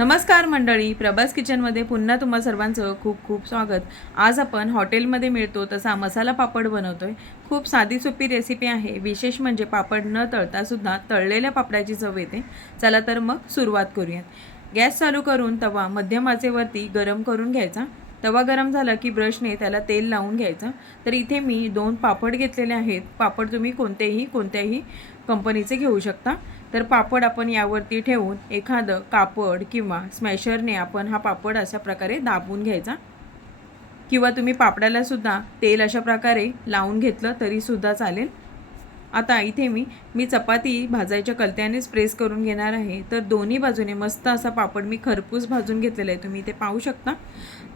नमस्कार मंडळी, प्रभास किचनमध्ये पुन्हा तुम्हा सर्वांचं खूप खूप स्वागत। आज आपण हॉटेलमध्ये मिळतो तसा मसाला पापड बनवतोय। खूप साधी सोपी रेसिपी आहे। विशेष म्हणजे पापड न तळता सुद्धा तळलेल्या पापडाची चव येते। चला तर मग सुरुवात करूयात। गॅस चालू करून तवा मध्यम आचेवरती गरम करून घ्यायचा। तवा गरम झाला की ब्रशने त्याला तेल लावून घ्यायचं। तर इथे मी 2 पापड घेतलेले आहेत। पापड तुम्ही कोणत्याही कंपनीचे घेऊ शकता। तर पापड आपण यावरती ठेवून एखादं कापड किंवा स्मॅशरने आपण हा पापड अशा प्रकारे दाबून घ्यायचा, किंवा तुम्ही पापडाला सुद्धा तेल अशा प्रकारे लावून घेतलं तरी सुद्धा चालेल। आता इथे मी चपाती भाजायच्या कलत्यानेच प्रेस करून घेणार आहे। तर दोन्ही बाजूने मस्त असा पापड मी खरपूस भाजून घेतलेला आहे, तुम्ही इथे पाहू शकता।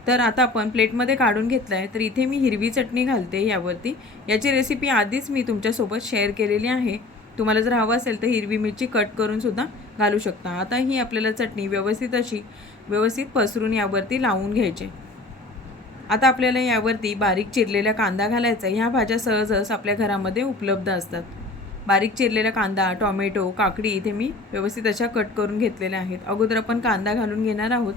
तर आता आपण प्लेटमध्ये काढून घेतला आहे। तर इथे मी हिरवी चटणी घालते यावरती। याची रेसिपी आधीच मी तुमच्यासोबत शेअर केलेली आहे। तुम्हाला जर हवं असेल तर हिरवी मिरची कट करून सुद्धा घालू शकता। आता ही आपल्याला चटणी व्यवस्थित पसरून यावरती लावून घ्यायची। आता आपल्याला यावरती बारीक चिरलेला कांदा घालायचा। ह्या भाज्या सहजच आपल्या घरामध्ये उपलब्ध असतात। बारीक चिरलेला कांदा, टोमॅटो, काकडी इथे मी व्यवस्थित अशा कट करून घेतलेल्या आहेत। अगोदर आपण कांदा घालून घेणार आहोत।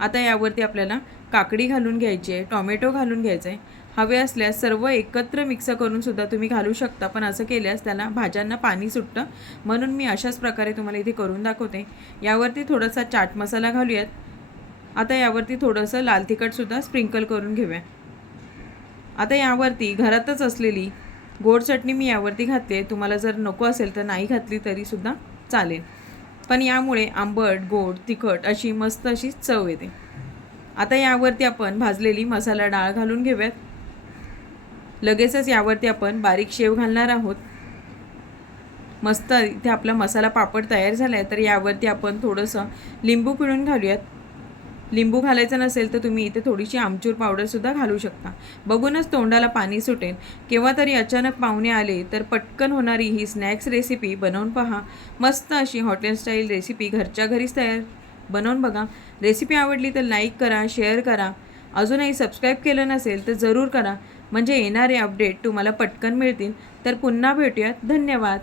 आता यावरती आपल्याला काकडी घालून घ्यायची आहे, टोमॅटो घालून घ्यायचं आहे। हवे असल्यास सर्व एकत्र मिक्स करून सुद्धा तुम्ही घालू शकता, पण असं केल्यास त्याला भाज्यांना पाणी सुटतं, म्हणून मी अशाच प्रकारे तुम्हाला इथे करून दाखवते। यावरती थोडासा चाट मसाला घालूयात। आता यावरती थोडंसं लाल तिखटसुद्धा स्प्रिंकल करून घेऊया। आता यावरती घरातच असलेली गोड चटणी मी यावरती घातली आहे। तुम्हाला जर नको असेल तर नाही घातली तरीसुद्धा चालेल, पण यामुळे आंबट, गोड, तिखट अशी मस्त अशी चव येते। आता यावरती आपण भाजलेली मसाला डाळ घालून घेऊयात। लगेचच यावरती आपण बारीक शेव घालणार आहोत। मस्त इथे आपला मसाला पापड तयार झाला आहे। तर यावरती आपण थोडंसं लिंबू पिळून घालूयात। लिंबू घालायचं नसेल तर तुम्ही इथे थोडीशी आमचूर पावडरसुद्धा घालू शकता। बघूनच तोंडाला पाणी सुटेल। केव्हा तरी अचानक पाहुणे आले तर पटकन होणारी ही स्नॅक्स रेसिपी बनवून पहा। मस्त अशी हॉटेल स्टाईल रेसिपी घरच्या घरीच तयार बनवून बघा। रेसिपी आवडली तर लाईक करा, शेअर करा। अजूनही सबस्क्राईब केलं नसेल तर जरूर करा, म्हणजे येणारे अपडेट तुम्हाला पटकन मिळतील। तर पुन्हा भेटूयात। धन्यवाद।